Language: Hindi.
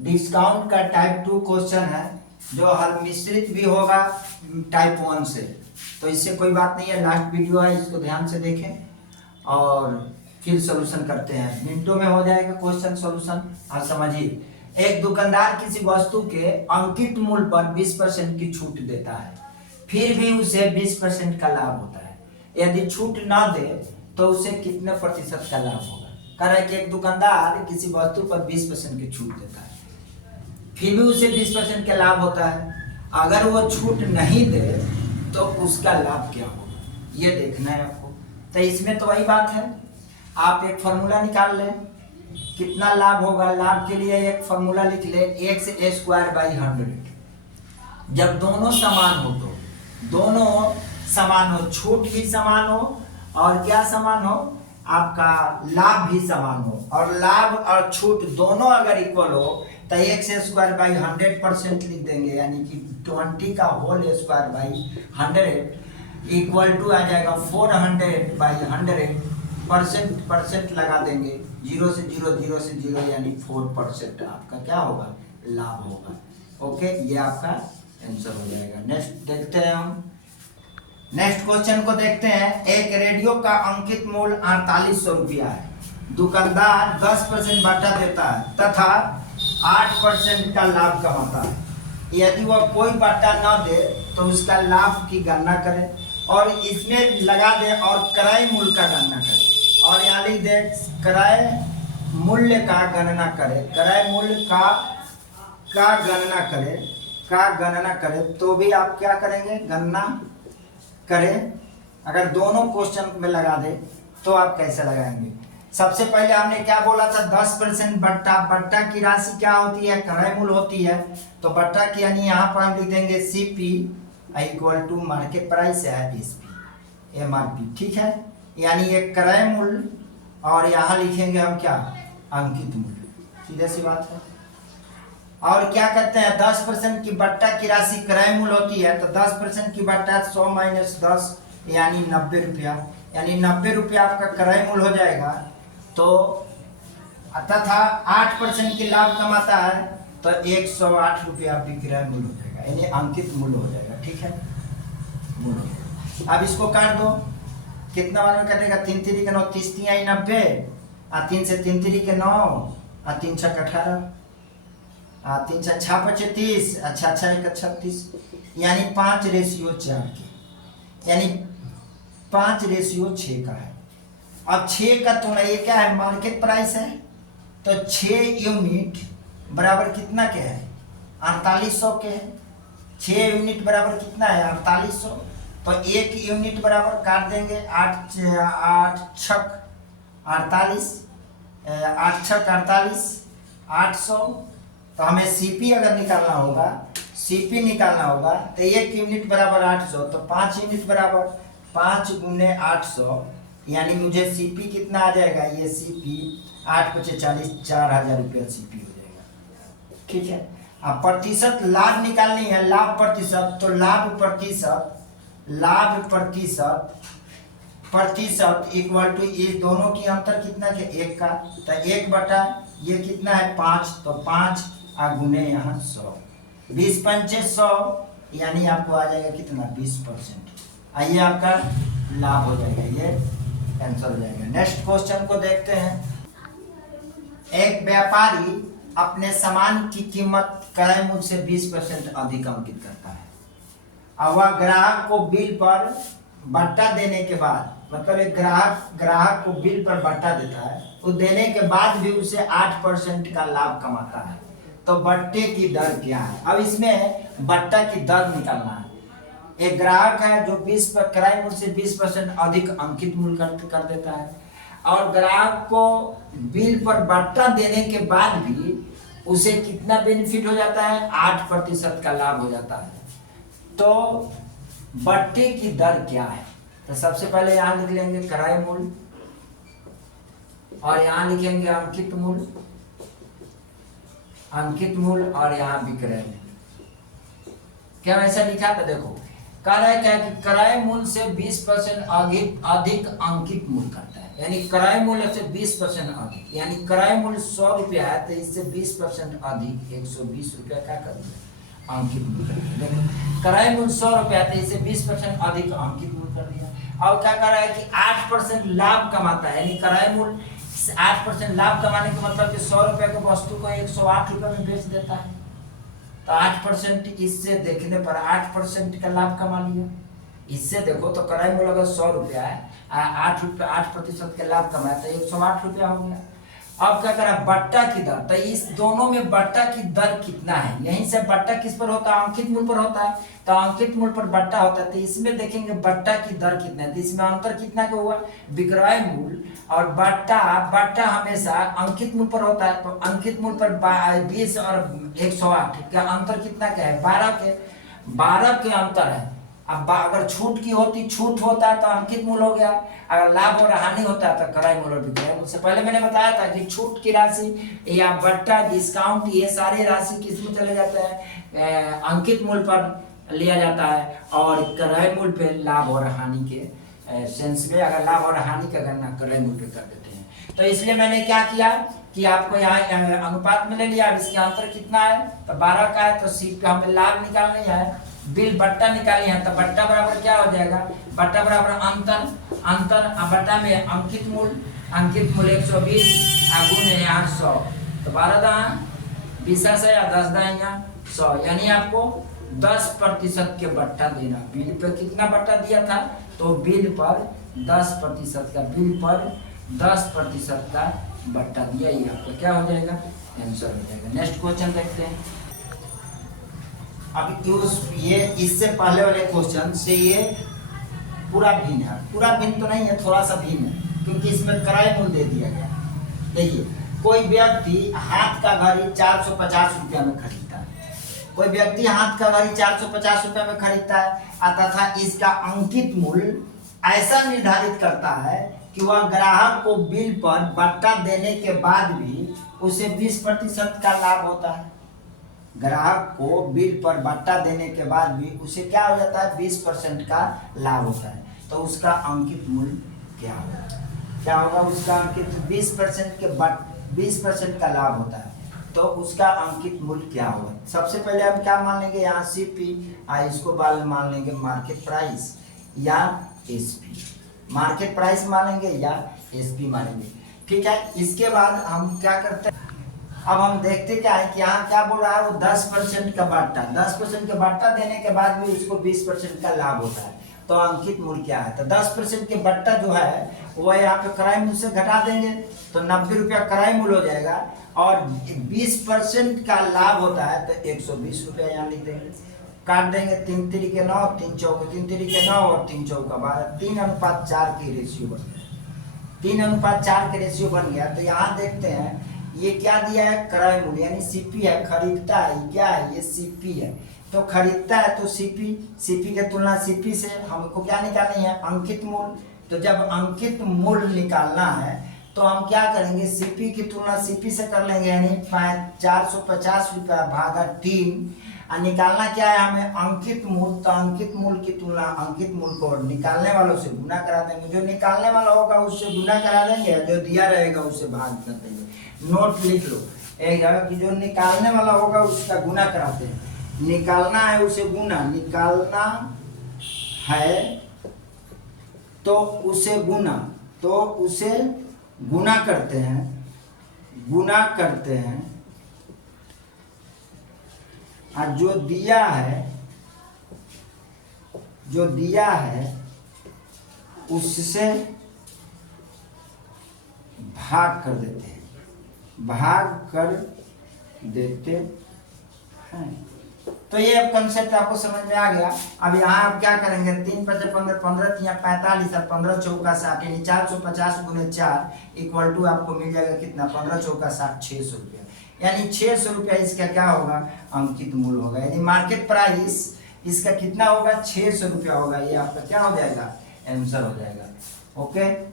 डिस्काउंट का टाइप 2 क्वेश्चन है जो हल मिश्रित भी होगा टाइप 1 से, तो इससे कोई बात नहीं है। लास्ट वीडियो है, इसको ध्यान से देखें और फिर सॉल्यूशन करते हैं। मिनटों में हो जाएगा क्वेश्चन सॉल्यूशन। आप समझिए, एक दुकानदार किसी वस्तु के अंकित मूल्य पर 20% की छूट देता है, फिर भी उसे 20% का लाभ होता है। यदि छूट ना दे तो उसे कितने प्रतिशत का लाभ होगा। कह रहा है कि एक दुकानदार किसी वस्तु पर 20% की छूट देता है, फिर भी उसे 20% का लाभ होता है। अगर वो छूट नहीं दे तो उसका लाभ क्या होगा, ये देखना है आपको। तो इसमें तो वही बात है, आप एक फॉर्मूला निकाल लें कितना लाभ होगा। लाभ के लिए एक फॉर्मूला लिख ले, x²/100। जब दोनों समान हो तो दोनों समान हो, छूट भी समान हो और क्या समान हो, आपका लाभ भी समान हो। और लाभ और छूट दोनों अगर इक्वल हो तो x²/100% लिख देंगे, यानी कि 20 का whole square by 100 equal to आ जाएगा 400/100। परसेंट लगा देंगे, 0 से 0 0 से 0 यानी 4% आपका क्या होगा, लाभ होगा। ओके, ये आपका आंसर हो जाएगा। नेक्स्ट देखते हैं हम। नेक्स्ट क्वेश्चन को देखते हैं। एक रेडियो का अंकित मूल्य 4800 रुपया है। दुकानदार 10% बाटा देता है तथा 8% का लाभ कमाता है। यदि वह कोई बाटा न दे तो उसका लाभ की गणना करें, और इसमें लगा दे और क्रय मूल्य का गणना करें। और यहाँ लिख दे क्रय मूल्य का गणना करें, क्रय मूल्य का गणना करें तो भी आप क्या करेंगे, गणना करें। अगर दोनों क्वेश्चन में लगा दे तो आप कैसे लगाएंगे। सबसे पहले हमने क्या बोला था, 10% बट्टा की राशि क्या होती है, क्रय मूल्य होती है। तो बट्टा की यानी यहाँ पर हम लिख देंगे CP equal to market price है SP MRP, ठीक है। यानी ये क्रय मूल्य और यहाँ लिखेंगे हम क्या, अंकित मूल्य, सीधे सी बात है। और क्या करते हैं, 10% की बट्टा की राशि क्रय मूल्य होती है, तो 10% की बट्टा 100 - 10 यानी 90 रुपया, यानी 90 रुपया आपका क्रय मूल्य हो जाएगा। तो तथा 8% की लाभ कमाता है तो 108 रुपया विक्रय मूल्य हो जाएगा, यानी अंकित मूल्य हो जाएगा, ठीक है, मूल्य। अब इसको काट दो, कितना बार में कटेगा, 3 3 के 9, 30 3 90, 3 से 3 3 के 9, 3 6 18, 3 6 6 25, अच्छा 36, यानी 5:4 के, यानी 5:6 का है। अब 6 का तो ये क्या है, मार्केट प्राइस है, तो 6 यूनिट बराबर कितना के है, 4800 के है। 6 यूनिट बराबर कितना है, 4800। तो 1 यूनिट बराबर काट देंगे 8 6 48, 8 6 48, 800। तो हमें CP अगर निकालना होगा, CP निकालना होगा तो 1 यूनिट बराबर 800, तो 5 यूनिट बराबर 5 × 800, यानी मुझे CP कितना आ जाएगा, ये CP 8 × 5 = 40, 4000 रुपया CP हो जाएगा, ठीक है। अब प्रतिशत लाभ निकालनी है, लाभ प्रतिशत, तो प्रतिशत इक्वल टू इस दोनों की अंतर कितना के 1 का, तो 1 बटा ये कितना है 5, तो 5 गुने यहाँ 100, 20 पंचे 100, यानी आपको आ जाएगा कितना 20%। आइए आपका लाभ हो जाएगा, ये आंसर हो जाएगा। नेक्स्ट क्वेश्चन को देखते हैं। एक व्यापारी अपने सामान की कीमत क्रय मूल्य से 20% अधिक अंकित करता है, और वह ग्राहक को बिल पर बट्टा देने के बाद, मतलब एक ग्राहक को बिल पर बट्टा देता है, वो देने के बाद भी उसे 8% का लाभ कमाता है, तो बट्टे की दर क्या है। अब इसमें बट्टा की दर निकालना है। एक ग्राहक है जो 20 पर क्रय मूल्य से 20% अधिक अंकित मूल्य कर देता है, और ग्राहक को बिल पर बट्टा देने के बाद भी उसे कितना बेनिफिट हो जाता है, 8% का लाभ हो जाता है। तो बट्टे की दर क्या है, तो सबसे पहले यहाँ लिख लेंगे क्रय मूल्य, और यहाँ लिखेंगे अंकित मूल्य, और यहाँ विक्रय मूल्य। क्या ऐसा लिखा था, देखो कह रहा है क्या कि क्रय मूल्य से 20% अधिक अंकित मूल्य करता है। यानी क्रय मूल्य से 20% अधिक, यानी क्रय मूल्य 100 रुपया है तो इससे 20% अधिक 120 रुपया क्या कर दिया, अंकित मूल्य कर दिया। देखो क्रय मूल्य 100 रुपया तो इससे 20% अधिक अंकित मूल्य कर दिया। और क्या कर रहा है कि 8% लाभ कमाता है, यानी क्रय मूल्य 8% लाभ कमाने का मतलब कि 100 रुपये की वस्तु को 108 रुपये में बेच देता है, तो 8% इससे देखने पर 8% का लाभ कमा लिया। इससे देखो तो क्रय मूल्य अगर 100 रुपया है, 8% का लाभ कमाया तो 108 रुपया हो गया। अब क्या करा, बट्टा की दर, तो इस दोनों में बट्टा की दर कितना है, यहीं से बट्टा किस पर होता है, अंकित मूल्य पर होता है, तो अंकित मूल्य पर बट्टा होता है, तो इसमें देखेंगे बट्टा की दर कितना है, तो इसमें अंतर कितना का हुआ, विक्रय मूल्य और बट्टा हमेशा अंकित मूल्य पर होता है, तो अंकित मूल्य पर 20 और 108 का अंतर कितना का है, 12 के अंतर है। अब अगर छूट की होती, छूट होता है तो अंकित मूल्य हो गया, अगर लाभ और हानि होता है तो क्रय मूल्य और विक्रय मूल्य। से पहले मैंने बताया था कि छूट की राशि या बट्टा, डिस्काउंट, ये सारी राशि किस में चले जाते हैं, अंकित मूल्य पर लिया जाता है, और क्रय मूल्य पे लाभ और हानि के सेंस में अगर लाभ और हानि का गणना क्रय मूल्य पे कर देते हैं। तो इसलिए मैंने क्या किया कि आपको यहाँ अनुपात में ले लिया। अब इसके अंतर कितना है, तो 12 का है, तो सीट पे हमें लाभ निकालना है, बिल बट्टा निकाली है, तो बट्टा बराबर क्या हो जाएगा, बट्टा बराबर अंतर बट्टा में अंकित मूल्य 120 गुणे 800, तो 12 दाएं 20 से या 10 दाएं 100, यानी आपको 10% के बट्टा देना। बिल पर कितना बट्टा दिया था, तो बिल पर 10% का, बिल पर 10% का बट्टा दिया, ये आपका क्या हो जाएगा, आंसर हो जाएगा। नेक्स्ट क्वेश्चन देखते हैं। अब ये इससे पहले वाले क्वेश्चन से ये पूरा भिन्न है, पूरा भिन्न तो नहीं है, थोड़ा सा भिन्न है, क्योंकि इसमें क्रय मूल्य दे दिया गया। देखिए कोई व्यक्ति हाथ का घड़ी 450 रुपया में खरीदता है, कोई व्यक्ति हाथ का घड़ी 450 रुपया में खरीदता है तथा इसका अंकित मूल्य ऐसा निर्धारित करता है कि वह ग्राहक को बिल पर बट्टा देने के बाद भी उसे 20% का लाभ होता है। ग्राहक को बिल पर बट्टा देने के बाद भी उसे क्या हो जाता है, 20% का लाभ होता है, तो उसका अंकित मूल्य क्या होगा, क्या होगा उसका अंकित 20% का लाभ होता है, तो उसका अंकित मूल्य क्या होगा। सबसे पहले हम क्या मान लेंगे, यहाँ सीपी, इसको मान लेंगे मार्केट प्राइस या एसपी, मार्केट प्राइस मानेंगे या एसपी मानेंगे, ठीक है। इसके बाद हम क्या करते हैं, अब हम देखते क्या है कि यहाँ क्या बोल रहा है, वो 10% का बट्टा, 10% का बट्टा देने के बाद भी उसको 20% का लाभ होता है, तो अंकित मूल्य क्या है, तो 10% के बट्टा जो है वह यहाँ पे क्रय मूल्य से घटा देंगे, तो 90 रुपया क्रय मूल्य हो जाएगा, और 20% का लाभ होता है तो 120 रुपया यहाँ लिख देंगे, काट देंगे, 3 तिरिके 9, 3 चौके 3 तिरिके 9 और 3 चौका 12, 3:4 की रेशियो बन गया, 3:4 के रेशियो बन गया। तो यहाँ देखते हैं ये क्या दिया है, क्रय मूल्य यानी सीपी है, खरीदता है, क्या है ये सीपी है, तो खरीदता है तो सीपी के तुलना सीपी से हमको क्या निकालनी है, अंकित मूल्य। तो जब अंकित मूल्य निकालना है तो हम क्या करेंगे, सीपी की तुलना सीपी से कर लेंगे, यानी 450 रुपया भागा 3, और निकालना क्या है हमें, अंकित मूल्य, तो अंकित मूल्य की तुलना अंकित मूल्य को निकालने वालों से गुना करा देंगे, जो निकालने वाला होगा उससे गुना करा देंगे, जो दिया रहेगा उससे भाग कर देंगे। नोट लिख लो एक जगह कि जो निकालने वाला होगा उसका गुना कराते हैं, निकालना है उसे गुना, निकालना है तो उसे गुना करते हैं, और जो दिया है उससे भाग कर देते हैं। तो ये अब कंसेप्ट आपको समझ में आ गया। अब यहाँ आप क्या करेंगे, 3 × 5 = 15, 15 × 3 = 45 और 15 चौका 60, यानी 450 × 4 इक्वल टू आपको मिल जाएगा कितना, 15 चौका 60, 600 रुपया, यानी 600 रुपया इसका क्या होगा, अंकित मूल्य होगा, यानी मार्केट प्राइस इसका कितना होगा, 600 रुपया होगा। ये आपका क्या हो जाएगा, आंसर हो जाएगा। ओके।